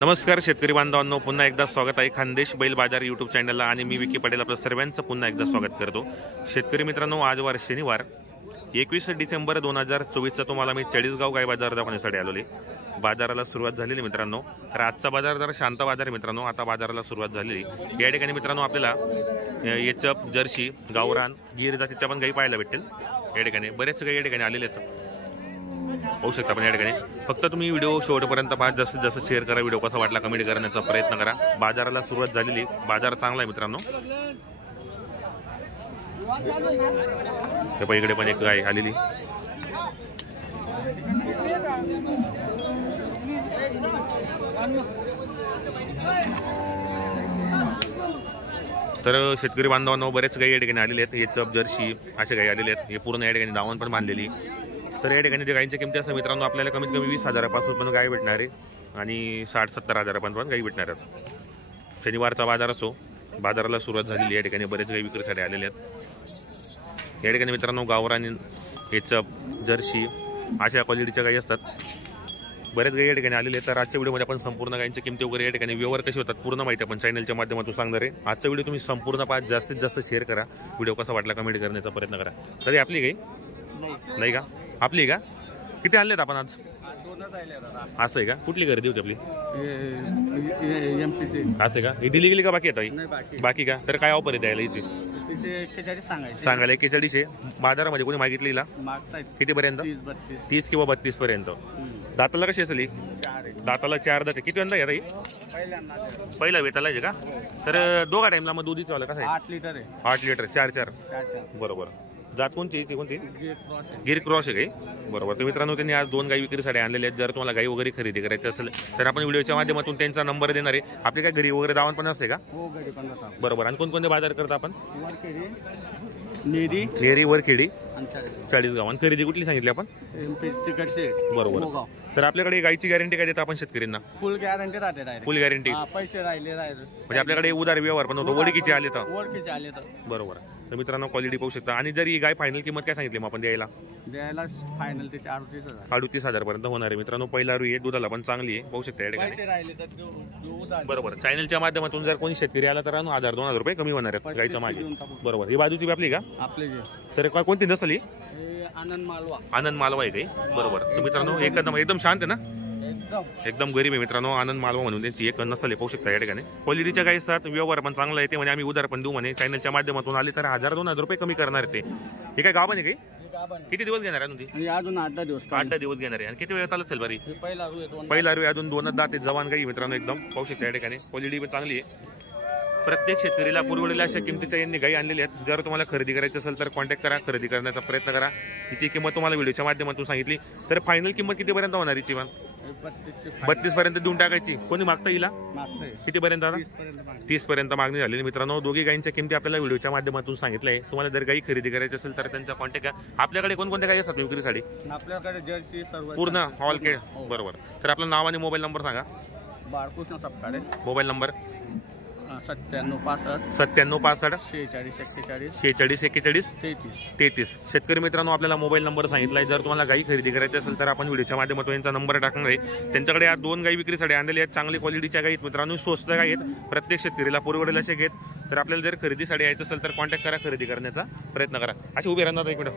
नमस्कार शेतकरी बांधवांनो, पुन्हा एकदा स्वागत आहे खानदेश बैल बाजार यूट्यूब चॅनलला आणि मी विकी पटेल आपल्या सर्वांचं पुन्हा एकदा स्वागत करतो। शेतकरी मित्रांनो, आज वार शनिवार 21 डिसेंबर 2024 तुम्हाला मी चाळीसगाव गाय बाजार दाखवण्यासाठी आलोले। बाजाराला सुरुवात झालेली मित्रांनो। तर आजचा बाजार जरा शांत बाजार मित्रांनो। आता बाजाराला सुरुवात झालेली या ठिकाणी मित्रांनो आपल्याला एचएफ जर्सी गावरान गीर जातीच्या पण गायी पाहायला भेटतील। या ठिकाणी बरेच गायी या ठिकाणी आलेले आहेत, होऊ शकता पण या ठिकाणी। फक्त तुम्ही व्हिडिओ शेवटपर्यंत पहा, जास्तीत जास्त शेअर करा, व्हिडिओ कसा वाटला कमेंट करण्याचा प्रयत्न करा। बाजाराला सुरुवात झालेली, बाजार चांगला आहे मित्रांनो। त्या पलीकडे पण एक गाय आलेली। तर शेतकरी बांधवांनो, बरेच गायी या ठिकाणी आलेले आहेत। एचएफ जर्सी असे गायी आलेले आहेत। हे पूर्ण या ठिकाणी दावण पण बांधलेली। तर या ठिकाणी गायींच्या किमती असं मित्रांनो आपल्याला कमीत कमी 20,000पासून पण गाय भेटणार आहे आणि 60-70 हजारापर्यंत पण गायी भेटणार आहेत। शनिवारचा बाजार असो, बाजाराला सुरुवात झालेली या ठिकाणी बरेच गायी विक्रीसाठी आलेले आहेत। या ठिकाणी मित्रांनो गावरान एचएफ जर्सी अशा क्वालिटीच्या गायी असतात, बरेच गायी या ठिकाणी आलेले आहेत। तर आजच्या व्हिडिओमध्ये आपण संपूर्ण गायींच्या किमती वगैरे या ठिकाणी व्यवहार कसे होतात पूर्ण माहिती आपण चॅनलच्या माध्यमातून सांगणार आहे। आजचा व्हिडिओ तुम्ही संपूर्ण पहा, जास्तीत जास्त शेअर करा, व्हिडिओ कसा वाटला कमेंट करण्याचा प्रयत्न करा। तरी आपली गाई नाही का? आपली का? किती आणलेत आपण आज? असं आहे का? कुठली गर्दी होती आपली? असं का? ही दिली गेली का बाकी येत बाकी का? तर काय ऑफर आहे द्यायला हिची? सांगायला 41 आहे। बाजारामध्ये कोणी मागितलीला किती पर्यंत? 30 किंवा 32 पर्यंत। दाताला कशी असेल? दाताला 4 दात। किती वेळा येत? पहिला वेताला का? तर दोघा टाइमला मग दुधीचं वाला कसं आहे? 8 लिटर आहे। 8 लिटर 4 बरोबर। जात कोणती? कोणती? गिर क्रॉस आहे गाई, बरोबर। तर मित्रांनो, त्यांनी आज 2 गाई विक्रीसाठी आणलेल्या आहेत। जर तुम्हाला गाई वगैरे खरेदी करायची असेल तर आपण व्हिडिओच्या माध्यमातून त्यांचा नंबर देणार आहे। आपली काय घरी वगैरे दावण पण असते का? बरोबर। आणि कोणकोणते बाजार करता आपण? नेरी वरखेडी चाळीसगाव। आणि खरेदी कुठली सांगितली आपण? बरोबर। तर आपल्याकडे गायची गॅरंटी काय देता आपण शेतकऱ्यांना? फुल गॅरंटी राहते। फुल गॅरंटी पैसे राहिले म्हणजे आपल्याकडे उदार व्यवहार पण होतो, ओळखीचे आले तर? ओळखीचे आले तर बरोबर। तर मित्रांनो, क्वालिटी पाहू शकता। आणि जर ही गाय फायनल किंमत काय सांगितली मग आपण द्यायला? फायनल ते 38,000 38,000 पर्यंत होणार आहे मित्रांनो। पहिला रुई आहे, दुधाला पण चांगली आहे, पाहू शकता या ठिकाणी। बरोबर। चॅनलच्या माध्यमातून जर कोणी शेतकरी आला तर 1,000-2,000 रुपये कमी होणार आहेत गायच्या मागे। बरोबर। ही बाजूची आपली का? आपली तर कोणती नसल ही? आनंद मालवा आहे काही, बरोबर। तर मित्रांनो, एकदम शांत आहे ना, एकदम गरीब आहे मित्रांनो। आनंद मालवा म्हणून त्यांची एक नसल आहे, पाहू शकता या ठिकाणी। क्वालिटीच्या गायी असतात, व्यवहार पण चांगला आहे। ते म्हणजे आम्ही उधार पण देऊ म्हणे, चॅनलच्या माध्यमातून आले तर 1,000-2,000 रुपये कमी करणार आहे ते। हे काय गाव आहे काही? किती दिवस घेणार आहे ती? अजून 8-10 दिवस 8-10 दिवस घेणार आहे। आणि किती वेळ चालत असेल बरी? पहिला रुई अजून 2 दात आहे, जवान गाई मित्रांनो, एकदम पाहू शकता या ठिकाणी। क्वालिटी पण चांगली आहे। प्रत्येक शेतकरीला पुरवलेल्या अशा किमतीच्या यांनी गायी आणलेल्या आहेत। जर तुम्हाला खरेदी करायची असेल तर कॉन्टॅक्ट करा, खरेदी करण्याचा प्रयत्न करा। हिची किंमत तुम्हाला व्हिडिओच्या माध्यमातून सांगितली। तर फायनल किंमत कितीपर्यंत होणार हिची? 32 पर्यंत देऊन टाकायची। कोणी मागता येईल? किती पर्यंत? 30 पर्यंत मागणी झालेली मित्रांनो। दोघी गायींच्या किमती आपल्याला व्हिडिओच्या माध्यमातून सांगितलं आहे। तुम्हाला जर गायी खरेदी करायची असेल तर त्यांचा कॉन्टॅक्ट करा। आपल्याकडे कोणकोणत्या गायी असतात विक्रीसाठी? आपल्याकडे जर्सी सर्व पूर्ण ऑल केड, बरोबर। तर आपलं नाव आणि मोबाईल नंबर सांगा। बाळकृष्ण सपकाळे। Mobile number 9765 9765 46 41 33। शेतकरी मित्रांनो, आपल्याला मोबाईल नंबर सांगितला आहे। जर तुम्हाला गायी खरेदी करायची असेल तर आपण व्हिडिओच्या माध्यमातून यांचा नंबर टाकणार आहे। त्यांच्याकडे या 2 गायी विक्रीसाठी आणलेल्या आहेत। चांगली क्वालिटीच्या गायी मित्रांनो, स्वस्त गायी आहेत, प्रत्येक शेतकरीला पुरवडेल असे घेत। तर आपल्याला जर खरेदीसाठी यायचं असेल तर कॉन्टॅक्ट करा, खरेदी करण्याचा प्रयत्न करा। अशी उभी राहणार एक मिनिट।